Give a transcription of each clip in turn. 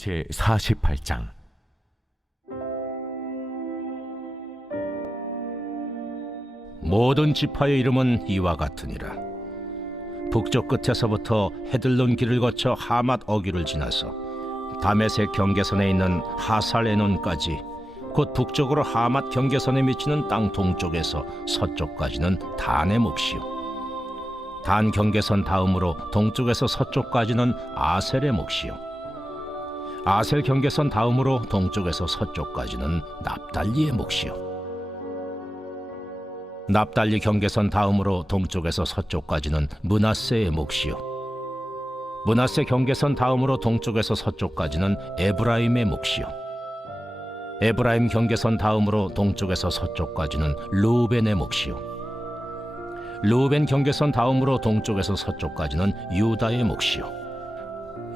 제48장. 모든 지파의 이름은 이와 같으니라. 북쪽 끝에서부터 헤들론 길을 거쳐 하맛 어귀를 지나서 다메섹 경계선에 있는 하살에논까지, 곧 북쪽으로 하맛 경계선에 미치는 땅 동쪽에서 서쪽까지는 단의 몫이요, 단 경계선 다음으로 동쪽에서 서쪽까지는 아셀의 몫이요, 아셀 경계선 다음으로 동쪽에서 서쪽까지는 납달리의 몫이요, 납달리 경계선 다음으로 동쪽에서 서쪽까지는 므낫세의 몫이요, 므낫세 경계선 다음으로 동쪽에서 서쪽까지는 에브라임의 몫이요, 에브라임 경계선 다음으로 동쪽에서 서쪽까지는 르우벤의 몫이요, 르우벤 경계선 다음으로 동쪽에서 서쪽까지는 유다의 몫이요,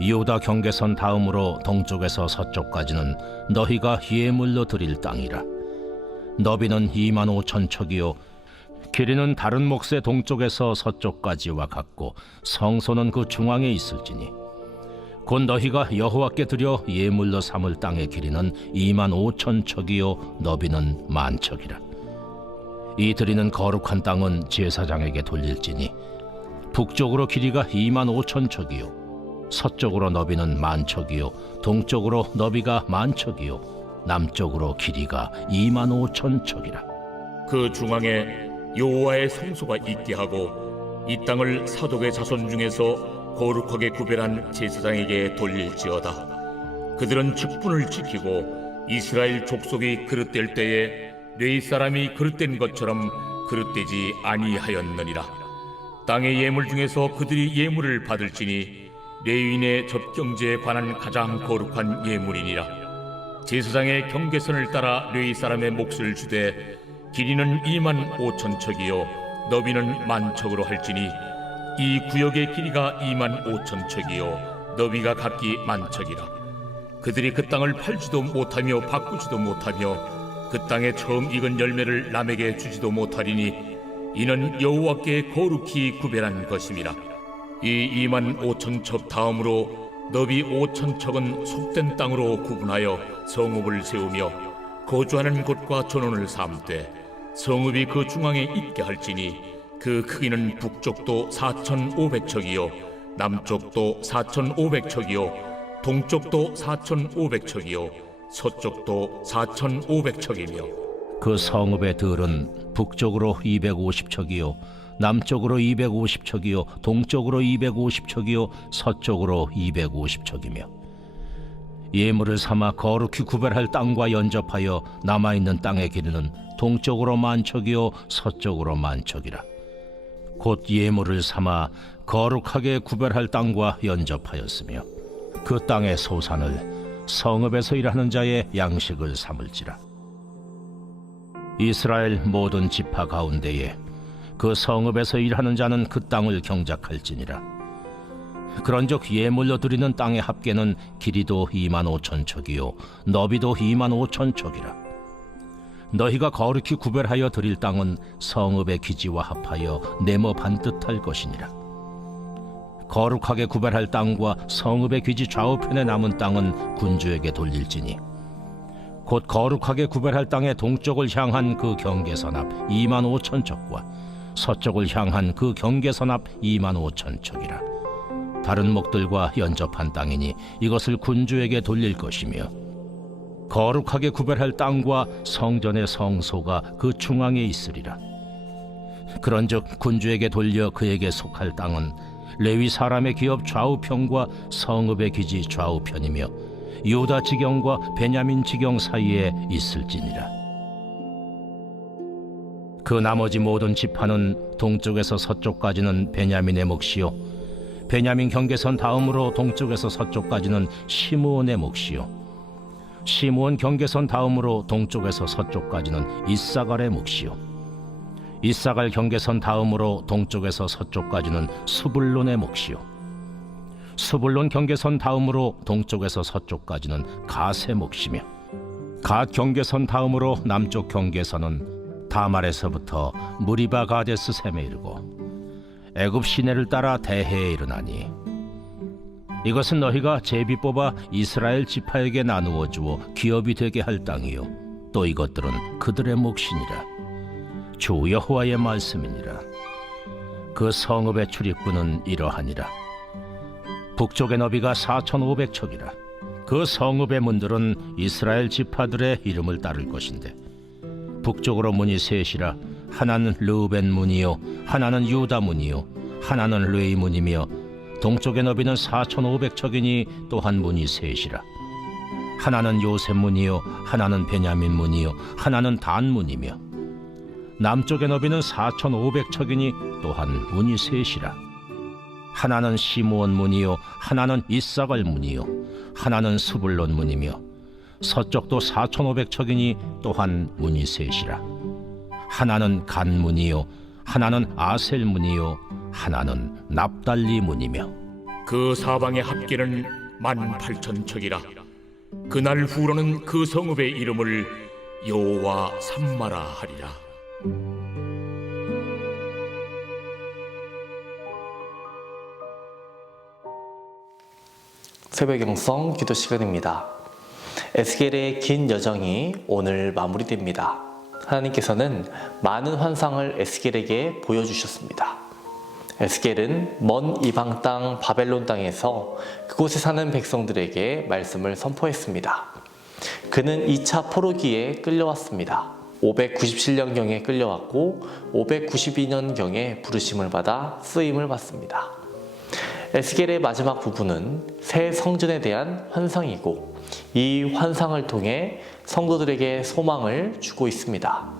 유다 경계선 다음으로 동쪽에서 서쪽까지는 너희가 예물로 드릴 땅이라. 너비는 25,000척이요 길이는 다른 몫의 동쪽에서 서쪽까지와 같고 성소는 그 중앙에 있을지니, 곧 너희가 여호와께 드려 예물로 삼을 땅의 길이는 25,000척이요 너비는 10,000척이라. 이 드리는 거룩한 땅은 제사장에게 돌릴지니, 북쪽으로 길이가 25,000척이요 서쪽으로 너비는 10,000척이요 동쪽으로 너비가 10,000척이요 남쪽으로 길이가 25,000척이라. 그 중앙에 여호와의 성소가 있게 하고 이 땅을 사독의 자손 중에서 거룩하게 구별한 제사장에게 돌릴지어다. 그들은 직분을 지키고 이스라엘 족속이 그릇될 때에 레위 사람이 그릇된 것처럼 그릇되지 아니하였느니라. 땅의 예물 중에서 그들이 예물을 받을지니 레위인의 젖경제에 관한 가장 거룩한 예물이니라. 제사장의 경계선을 따라 레위 사람의 몫을 주되 길이는 25,000척이요 너비는 10,000척으로 할지니, 이 구역의 길이가 25,000척이요 너비가 각기 10,000척이라. 그들이 그 땅을 팔지도 못하며 바꾸지도 못하며 그 땅에 처음 익은 열매를 남에게 주지도 못하리니, 이는 여호와께 거룩히 구별한 것임이라. 이 25,000척 다음으로 너비 5,000척은 속된 땅으로 구분하여 성읍을 세우며 거주하는 곳과 전원을 삼되 성읍이 그 중앙에 있게 할지니, 그 크기는 북쪽도 4,500척이요 남쪽도 4,500척이요 동쪽도 4,500척이요 서쪽도 4,500척이며, 그 성읍의 들은 북쪽으로 250척이요 남쪽으로 250척이요 동쪽으로 250척이요 서쪽으로 250척이며, 예물을 삼아 거룩히 구별할 땅과 연접하여 남아있는 땅의 길이는 동쪽으로 10,000척이요 서쪽으로 10,000척이라. 곧 예물을 삼아 거룩하게 구별할 땅과 연접하였으며, 그 땅의 소산을 성읍에서 일하는 자의 양식을 삼을지라. 이스라엘 모든 지파 가운데에 그 성읍에서 일하는 자는 그 땅을 경작할지니라. 그런즉 예물로 드리는 땅의 합계는 길이도 25,000척이요 너비도 25,000척이라. 너희가 거룩히 구별하여 드릴 땅은 성읍의 기지와 합하여 네모 반듯할 것이니라. 거룩하게 구별할 땅과 성읍의 기지 좌우편에 남은 땅은 군주에게 돌릴지니, 곧 거룩하게 구별할 땅의 동쪽을 향한 그 경계선 앞 25,000척과 서쪽을 향한 그 경계선 앞 25,000척이라. 다른 목들과 연접한 땅이니 이것을 군주에게 돌릴 것이며, 거룩하게 구별할 땅과 성전의 성소가 그 중앙에 있으리라. 그런즉 군주에게 돌려 그에게 속할 땅은 레위 사람의 기업 좌우편과 성읍의 기지 좌우편이며 유다 지경과 베냐민 지경 사이에 있을지니라. 그 나머지 모든 지파는 동쪽에서 서쪽까지는 베냐민의 몫이요 베냐민 경계선 다음으로 동쪽에서 서쪽까지는 시므온의 몫이요 시므온 경계선 다음으로 동쪽에서 서쪽까지는 이사갈의 몫이요 이사갈 경계선 다음으로 동쪽에서 서쪽까지는 스불론의 몫이요 스불론 경계선 다음으로 동쪽에서 서쪽까지는 갓의 몫이며, 갓 경계선 다음으로 남쪽 경계선은 다말에서부터 무리바 가데스 셈에 이르고 애굽 시내를 따라 대해에 이르나니, 이것은 너희가 제비 뽑아 이스라엘 지파에게 나누어 주어 기업이 되게 할 땅이요 또 이것들은 그들의 몫이니라. 주 여호와의 말씀이니라. 그 성읍의 출입구는 이러하니라. 북쪽의 너비가 4,500척이라. 그 성읍의 문들은 이스라엘 지파들의 이름을 따를 것인데 북쪽으로 문이 셋이라. 하나는 르우벤 문이요 하나는 유다 문이요 하나는 르이 문이며 동쪽의 너비는 4,500척이니 또한 문이 셋이라. 하나는 요셉 문이요 하나는 베냐민 문이요 하나는 단 문이며 남쪽의 너비는 4,500척이니 또한 문이 셋이라. 하나는 시므온 문이요 하나는 이사갈 문이요 하나는 스불론 문이며 서쪽도 4,500척이니 또한 문이 셋이라. 하나는 간 문이요 하나는 아셀 문이요 하나는 납달리 문이며 그 사방의 합계는 18,000척이라. 그날 후로는 그 성읍의 이름을 여호와 삼마라 하리라. 새벽 영성 기도 시간입니다. 에스겔의 긴 여정이 오늘 마무리됩니다. 하나님께서는 많은 환상을 에스겔에게 보여주셨습니다. 에스겔은 먼 이방 땅 바벨론 땅에서 그곳에 사는 백성들에게 말씀을 선포했습니다. 그는 2차 포로기에 끌려왔습니다. 597년경에 끌려왔고 592년경에 부르심을 받아 쓰임을 받습니다. 에스겔의 마지막 부분은 새 성전에 대한 환상이고 이 환상을 통해 성도들에게 소망을 주고 있습니다.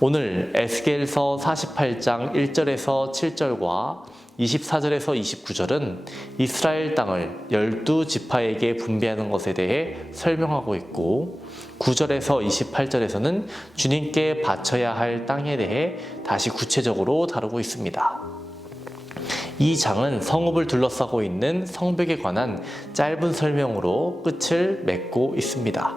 오늘 에스겔서 48장 1절에서 7절과 24절에서 29절은 이스라엘 땅을 12지파에게 분배하는 것에 대해 설명하고 있고 9절에서 28절에서는 주님께 바쳐야 할 땅에 대해 다시 구체적으로 다루고 있습니다. 이 장은 성읍을 둘러싸고 있는 성벽에 관한 짧은 설명으로 끝을 맺고 있습니다.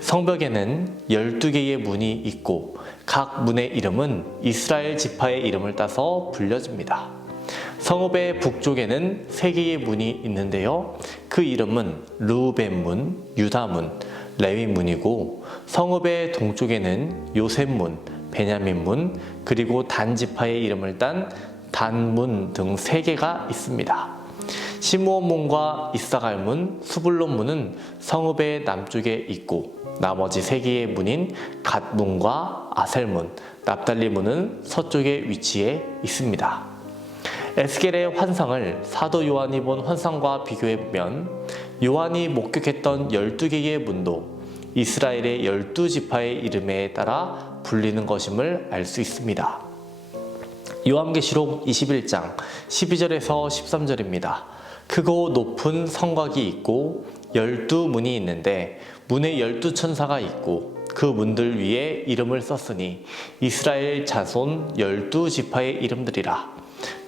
성벽에는 12개의 문이 있고 각 문의 이름은 이스라엘 지파의 이름을 따서 불려집니다. 성읍의 북쪽에는 3개의 문이 있는데요. 그 이름은 르우벤 문, 유다 문, 레위 문이고 성읍의 동쪽에는 요셉 문, 베냐민 문, 그리고 단 지파의 이름을 딴 단문 등 3개가 있습니다. 시므온 문과 이사갈 문, 스불론 문은 성읍의 남쪽에 있고 나머지 3개의 문인 갓 문과 아셀 문, 납달리 문은 서쪽에 위치해 있습니다. 에스겔의 환상을 사도 요한이 본 환상과 비교해보면 요한이 목격했던 12개의 문도 이스라엘의 12지파의 이름에 따라 불리는 것임을 알 수 있습니다. 요한계시록 21장 12절에서 13절입니다. 크고 높은 성곽이 있고 12문이 있는데 문에 12천사가 있고 그 문들 위에 이름을 썼으니 이스라엘 자손 12지파의 이름들이라.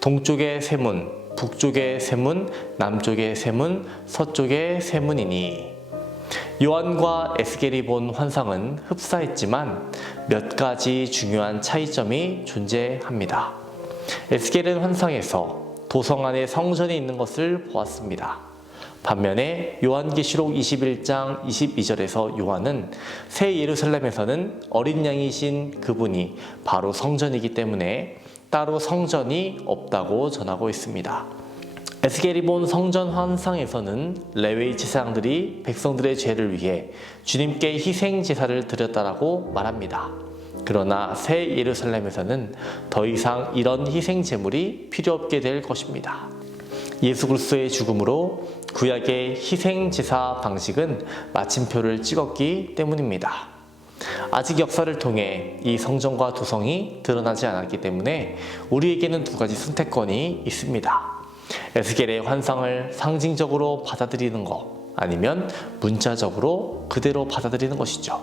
동쪽에 세 문, 북쪽에 세 문, 남쪽에 세 문, 서쪽에 세 문이니. 요한과 에스겔이 본 환상은 흡사했지만 몇 가지 중요한 차이점이 존재합니다. 에스겔은 환상에서 도성 안에 성전이 있는 것을 보았습니다. 반면에 요한계시록 21장 22절에서 요한은 새 예루살렘에서는 어린 양이신 그분이 바로 성전이기 때문에 따로 성전이 없다고 전하고 있습니다. 에스겔이 본 성전 환상에서는 레위 제사장들이 백성들의 죄를 위해 주님께 희생 제사를 드렸다라고 말합니다. 그러나 새 예루살렘에서는 더 이상 이런 희생 제물이 필요 없게 될 것입니다. 예수 그리스도의 죽음으로 구약의 희생 제사 방식은 마침표를 찍었기 때문입니다. 아직 역사를 통해 이 성전과 도성이 드러나지 않았기 때문에 우리에게는 두 가지 선택권이 있습니다. 에스겔의 환상을 상징적으로 받아들이는 것, 아니면 문자적으로 그대로 받아들이는 것이죠.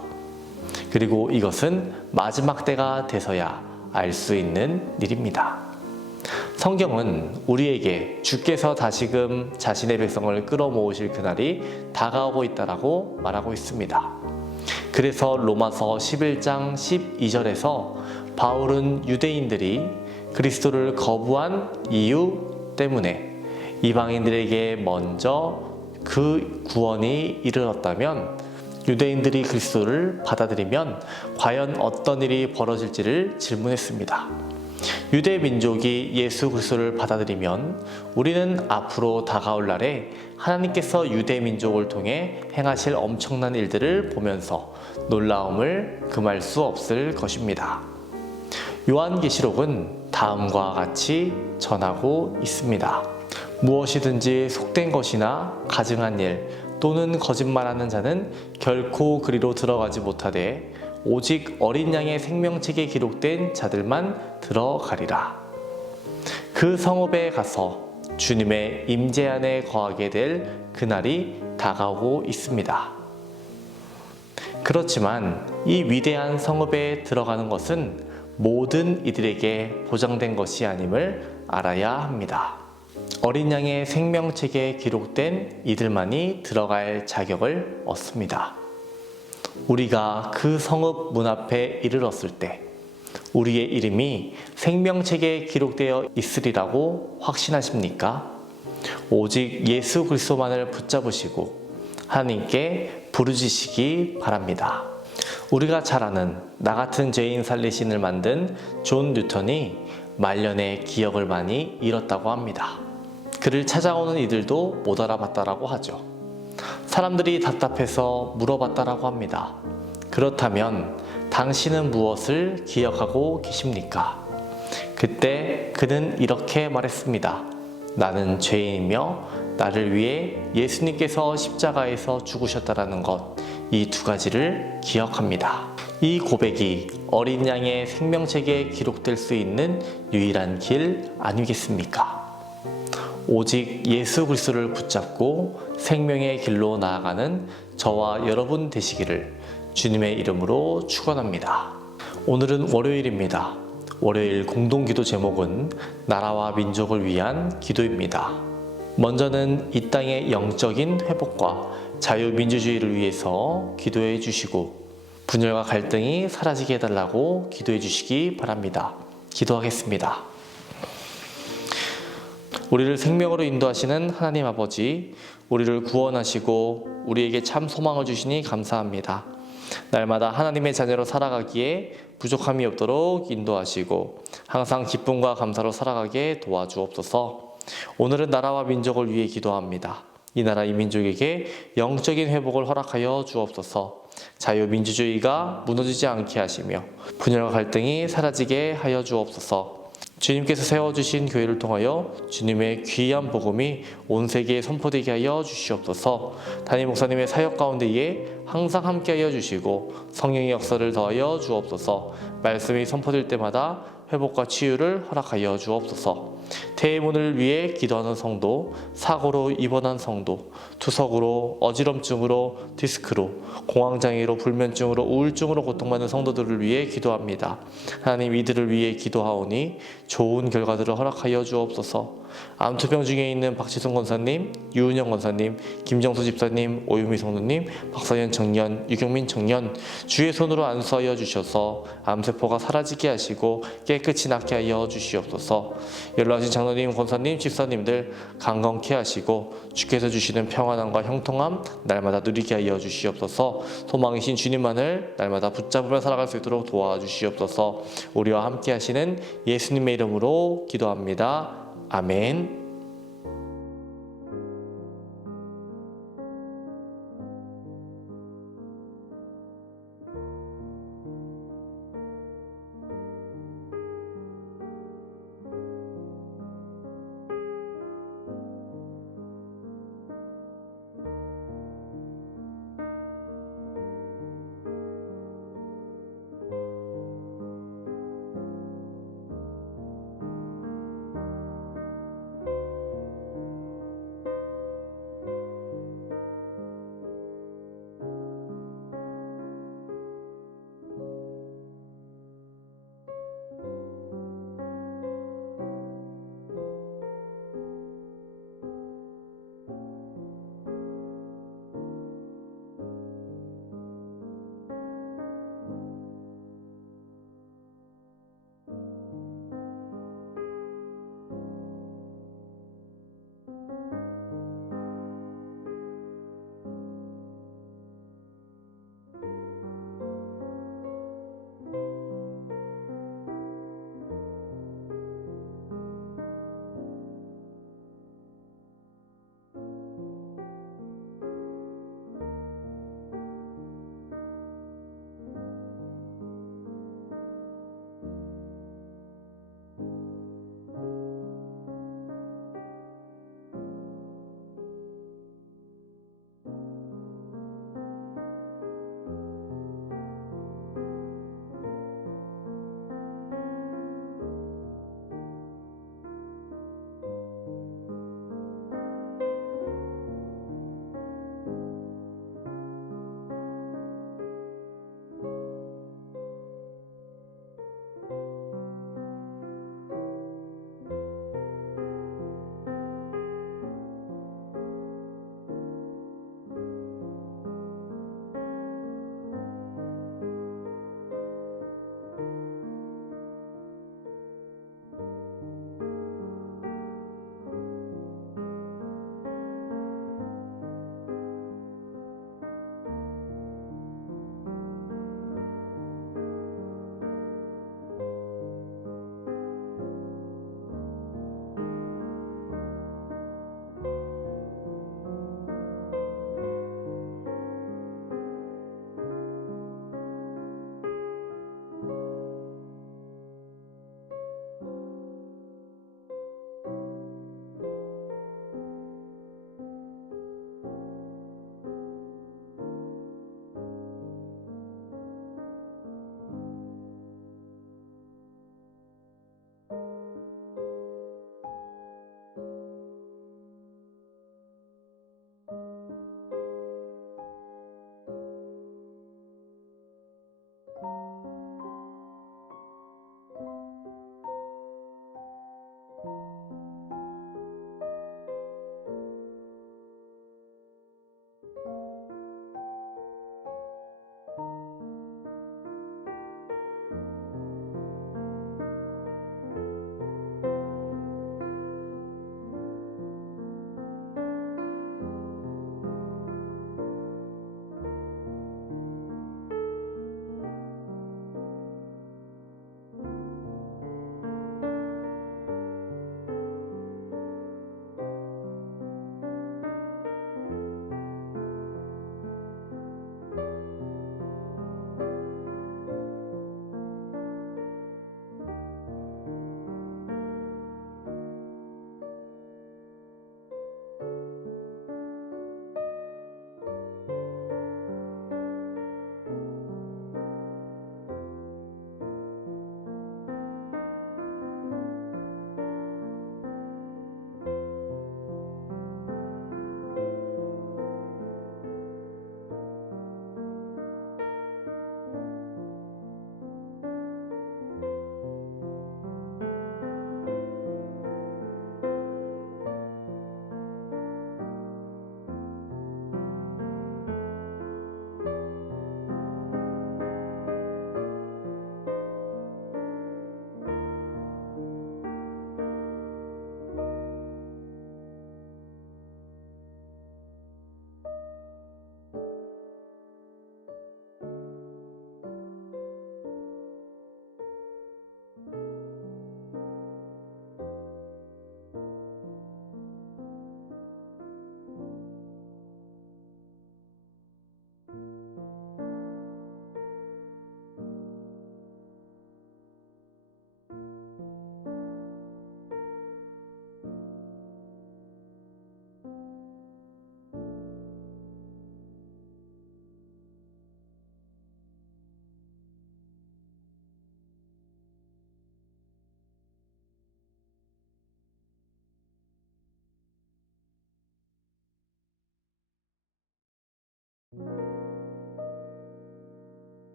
그리고 이것은 마지막 때가 돼서야 알 수 있는 일입니다. 성경은 우리에게 주께서 다시금 자신의 백성을 끌어모으실 그날이 다가오고 있다라고 말하고 있습니다. 그래서 로마서 11장 12절에서 바울은 유대인들이 그리스도를 거부한 이유 때문에 이방인들에게 먼저 그 구원이 이르렀다면 유대인들이 그리스도를 받아들이면 과연 어떤 일이 벌어질지를 질문했습니다. 유대 민족이 예수 그리스도를 받아들이면 우리는 앞으로 다가올 날에 하나님께서 유대 민족을 통해 행하실 엄청난 일들을 보면서 놀라움을 금할 수 없을 것입니다. 요한계시록은 다음과 같이 전하고 있습니다. 무엇이든지 속된 것이나 가증한 일 또는 거짓말하는 자는 결코 그리로 들어가지 못하되 오직 어린 양의 생명책에 기록된 자들만 들어가리라. 그 성읍에 가서 주님의 임재 안에 거하게 될 그날이 다가오고 있습니다. 그렇지만 이 위대한 성읍에 들어가는 것은 모든 이들에게 보장된 것이 아님을 알아야 합니다. 어린 양의 생명책에 기록된 이들만이 들어갈 자격을 얻습니다. 우리가 그 성읍 문 앞에 이르렀을 때 우리의 이름이 생명책에 기록되어 있으리라고 확신하십니까? 오직 예수 그리스도만을 붙잡으시고 하나님께 부르짖으시기 바랍니다. 우리가 잘 아는 나 같은 죄인 살리신을 만든 존 뉴턴이 말년에 기억을 많이 잃었다고 합니다. 그를 찾아오는 이들도 못 알아봤다라고 하죠. 사람들이 답답해서 물어봤다라고 합니다. 그렇다면 당신은 무엇을 기억하고 계십니까? 그때 그는 이렇게 말했습니다. 나는 죄인이며 나를 위해 예수님께서 십자가에서 죽으셨다라는 것, 이 두 가지를 기억합니다. 이 고백이 어린 양의 생명책에 기록될 수 있는 유일한 길 아니겠습니까? 오직 예수 그리스도를 붙잡고 생명의 길로 나아가는 저와 여러분 되시기를 주님의 이름으로 축원합니다. 오늘은 월요일입니다. 월요일 공동기도 제목은 나라와 민족을 위한 기도입니다. 먼저는 이 땅의 영적인 회복과 자유민주주의를 위해서 기도해 주시고 분열과 갈등이 사라지게 해달라고 기도해 주시기 바랍니다. 기도하겠습니다. 우리를 생명으로 인도하시는 하나님 아버지, 우리를 구원하시고 우리에게 참 소망을 주시니 감사합니다. 날마다 하나님의 자녀로 살아가기에 부족함이 없도록 인도하시고 항상 기쁨과 감사로 살아가게 도와주옵소서. 오늘은 나라와 민족을 위해 기도합니다. 이 나라 이 민족에게 영적인 회복을 허락하여 주옵소서. 자유민주주의가 무너지지 않게 하시며 분열과 갈등이 사라지게 하여 주옵소서. 주님께서 세워주신 교회를 통하여 주님의 귀한 복음이 온 세계에 선포되게 하여 주시옵소서. 담임 목사님의 사역 가운데에 항상 함께하여 주시고 성령의 역사를 더하여 주옵소서. 말씀이 선포될 때마다 회복과 치유를 허락하여 주옵소서. 퇴임문을 위해 기도하는 성도, 사고로 입원한 성도, 투석으로, 어지럼증으로, 디스크로, 공황장애로, 불면증으로, 우울증으로 고통받는 성도들을 위해 기도합니다. 하나님 이들을 위해 기도하오니 좋은 결과들을 허락하여 주옵소서. 암투병 중에 있는 박지성 권사님, 유은영 권사님, 김정수 집사님, 오유미 성도님, 박사현 청년, 유경민 청년 주의 손으로 안수하여 주셔서 암세포가 사라지게 하시고 깨끗이 낫게 하여 주시옵소서. 연로하신 장로님, 권사님, 집사님들 강건케 하시고 주께서 주시는 평안함과 형통함 날마다 누리게 하여 주시옵소서. 소망이신 주님만을 날마다 붙잡으며 살아갈 수 있도록 도와주시옵소서. 우리와 함께 하시는 예수님의 이름으로 기도합니다. 아멘.